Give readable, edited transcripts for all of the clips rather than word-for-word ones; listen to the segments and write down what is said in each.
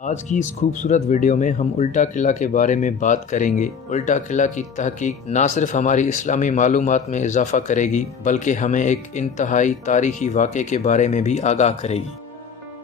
آج کی اس خوبصورت ویڈیو میں ہم الٹا قلعہ کے بارے میں بات کریں گے۔ الٹا قلعہ کی تحقیق نہ صرف ہماری اسلامی معلومات میں اضافہ کرے گی بلکہ ہمیں ایک انتہائی تاریخی واقعے کے بارے میں بھی آگاہ کرے گی۔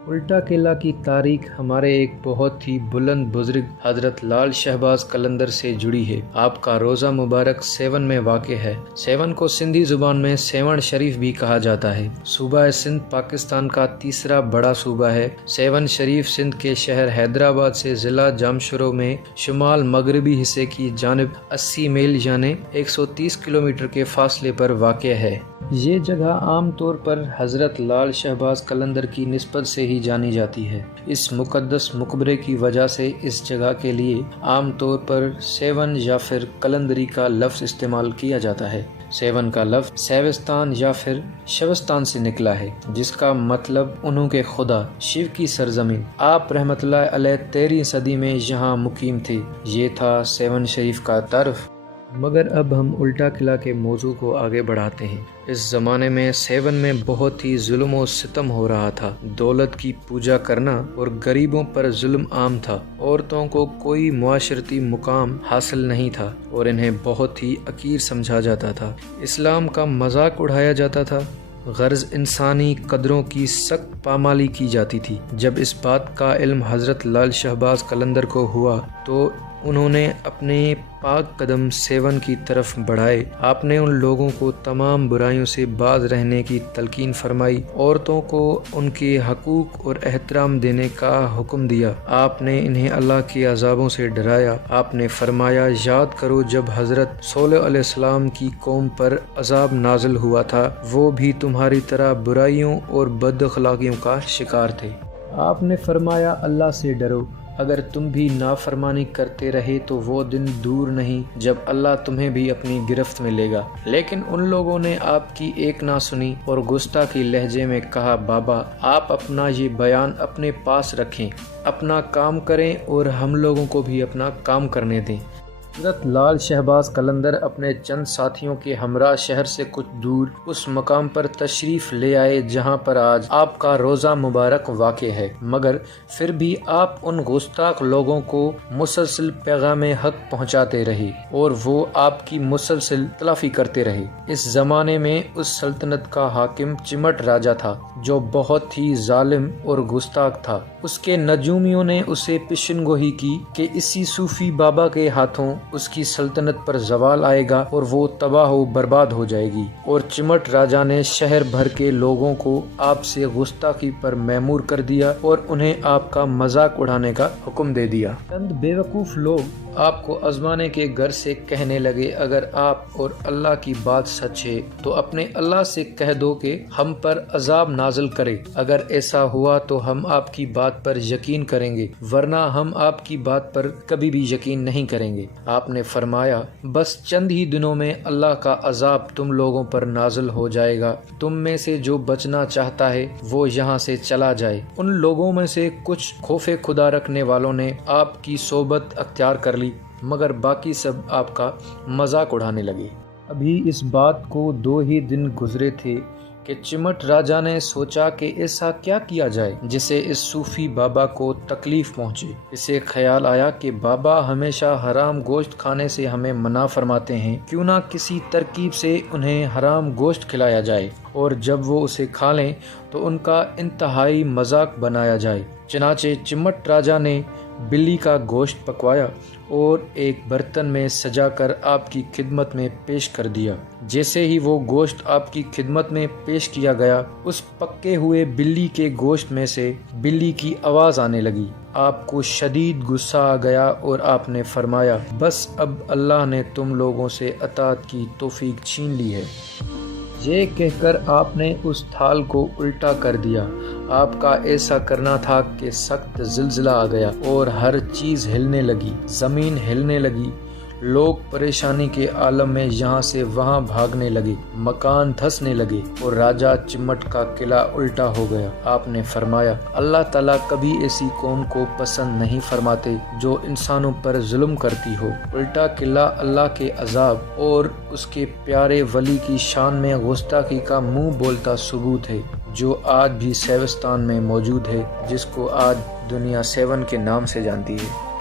الٹا قلعہ کی تاریخ ہمارے ایک بہت ہی بلند بزرگ حضرت لال شہباز قلندر سے جڑی ہے۔ آپ کا روضہ مبارک سیون میں واقع ہے۔ سیون کو سندھی زبان میں سیون شریف بھی کہا جاتا ہے۔ صوبہ سندھ پاکستان کا تیسرا بڑا صوبہ ہے۔ سیون شریف سندھ کے شہر حیدرآباد سے ضلع جامشورو میں شمال مغربی حصے کی جانب 80 میل یعنی 130 کلومیٹر کے فاصلے پر واقع ہے۔ یہ جگہ عام طور پر حضرت لال شہباز قلندر کی نسبت سے ہی جانی جاتی ہے۔ اس مقدس مقبرے کی وجہ سے اس جگہ کے لیے عام طور پر سیون یا پھر قلندری کا لفظ استعمال کیا جاتا ہے۔ سیون کا لفظ سیوستان یا پھر شوستان سے نکلا ہے، جس کا مطلب انہوں کے خدا شیو کی سرزمین۔ آپ رحمت اللہ علیہ 13 صدی میں یہاں مقیم تھے۔ یہ تھا سیون شریف کا تعارف۔ مگر اب ہم الٹا قلعہ کے موضوع کو آگے بڑھاتے ہیں۔ اس زمانے میں سیون میں بہت ہی ظلم و ستم ہو رہا تھا۔ دولت کی پوجا کرنا اور غریبوں پر ظلم عام تھا۔ عورتوں کو کوئی معاشرتی مقام حاصل نہیں تھا اور انہیں بہت ہی حقیر سمجھا جاتا تھا۔ اسلام کا مذاق اڑایا جاتا تھا۔ غرض انسانی قدروں کی سخت پامالی کی جاتی تھی۔ جب اس بات کا علم حضرت لال شہباز قلندر کو ہوا تو انہوں نے اپنے پاک قدم سیون کی طرف بڑھائے۔ آپ نے ان لوگوں کو تمام برائیوں سے باز رہنے کی تلقین فرمائی۔ عورتوں کو ان کے حقوق اور احترام دینے کا حکم دیا۔ آپ نے انہیں اللہ کے عذابوں سے ڈرایا۔ آپ نے فرمایا، یاد کرو جب حضرت صالح علیہ السلام کی قوم پر عذاب نازل ہوا تھا، وہ بھی تمہاری طرح برائیوں اور بد اخلاقیوں کا شکار تھے۔ آپ نے فرمایا، اللہ سے ڈرو۔ اگر تم بھی نافرمانی کرتے رہے تو وہ دن دور نہیں جب اللہ تمہیں بھی اپنی گرفت میں لے گا۔ لیکن ان لوگوں نے آپ کی ایک نہ سنی اور گستاخی لہجے میں کہا، بابا آپ اپنا یہ بیان اپنے پاس رکھیں، اپنا کام کریں اور ہم لوگوں کو بھی اپنا کام کرنے دیں۔ حضرت لال شہباز قلندر اپنے چند ساتھیوں کے ہمراہ شہر سے کچھ دور اس مقام پر تشریف لے آئے جہاں پر آج آپ کا روضہ مبارک واقع ہے۔ مگر پھر بھی آپ ان گستاخ لوگوں کو مسلسل پیغام حق پہنچاتے رہے اور وہ آپ کی مسلسل تلافی کرتے رہے۔ اس زمانے میں اس سلطنت کا حاکم چمٹ راجہ تھا جو بہت ہی ظالم اور گستاخ تھا۔ اس کے نجومیوں نے اسے پیشن گوئی کی کہ اسی صوفی بابا کے ہاتھوں اس کی سلطنت پر زوال آئے گا اور وہ تباہ و برباد ہو جائے گی، اور چمٹ راجہ نے شہر بھر کے لوگوں کو آپ سے گستاخی پر مأمور کر دیا اور انہیں آپ کا مذاق اڑانے کا حکم دے دیا۔ چند بیوقوف لوگ آپ کو آزمانے کے گر سے کہنے لگے، اگر آپ اور اللہ کی بات سچ ہے تو اپنے اللہ سے کہہ دو کہ ہم پر عذاب نازل کرے۔ اگر ایسا ہوا تو ہم آپ کی بات پر یقین کریں گے، ورنہ ہم آپ کی بات پر کبھی بھی یقین نہیں کریں گے۔ آپ نے فرمایا، بس چند ہی دنوں میں اللہ کا عذاب تم لوگوں پر نازل ہو جائے گا۔ تم میں سے جو بچنا چاہتا ہے وہ یہاں سے چلا جائے۔ ان لوگوں میں سے کچھ خوف خدا رکھنے والوں نے آپ کی صحبت اختیار کر لی، مگر باقی سب آپ کا مذاق اڑانے لگے۔ ابھی اس بات کو 2 ہی دن گزرے تھے کہ چمٹ راجہ نے سوچا کہ ایسا کیا کیا جائے جسے اس صوفی بابا کو تکلیف پہنچے۔ اسے خیال آیا کہ بابا ہمیشہ حرام گوشت کھانے سے ہمیں منع فرماتے ہیں، کیوں نہ کسی ترکیب سے انہیں حرام گوشت کھلایا جائے اور جب وہ اسے کھا لیں تو ان کا انتہائی مذاق بنایا جائے۔ چنانچہ چمٹ راجہ نے بلی کا گوشت پکوایا اور ایک برتن میں سجا کر آپ کی خدمت میں پیش کر دیا۔ جیسے ہی وہ گوشت آپ کی خدمت میں پیش کیا گیا، اس پکے ہوئے بلی کے گوشت میں سے بلی کی آواز آنے لگی۔ آپ کو شدید غصہ آ گیا اور آپ نے فرمایا، بس اب اللہ نے تم لوگوں سے اطاعت کی توفیق چھین لی ہے۔ یہ کہہ کر آپ نے اس تھال کو الٹا کر دیا۔ آپ کا ایسا کرنا تھا کہ سخت زلزلہ آ گیا اور ہر چیز ہلنے لگی، زمین ہلنے لگی۔ لوگ پریشانی کے عالم میں یہاں سے وہاں بھاگنے لگے، مکان دھسنے لگے اور راجہ چمٹ کا قلعہ الٹا ہو گیا۔ آپ نے فرمایا، اللہ تعالیٰ کبھی ایسی قوم کو پسند نہیں فرماتے جو انسانوں پر ظلم کرتی ہو۔ الٹا قلعہ اللہ کے عذاب اور اس کے پیارے ولی کی شان میں گستاخی کا منہ بولتا ثبوت ہے۔ جو آج بھی سیوستان میں موجود ہے، جس کو آج دنیا 7 کے نام سے جانتی ہے۔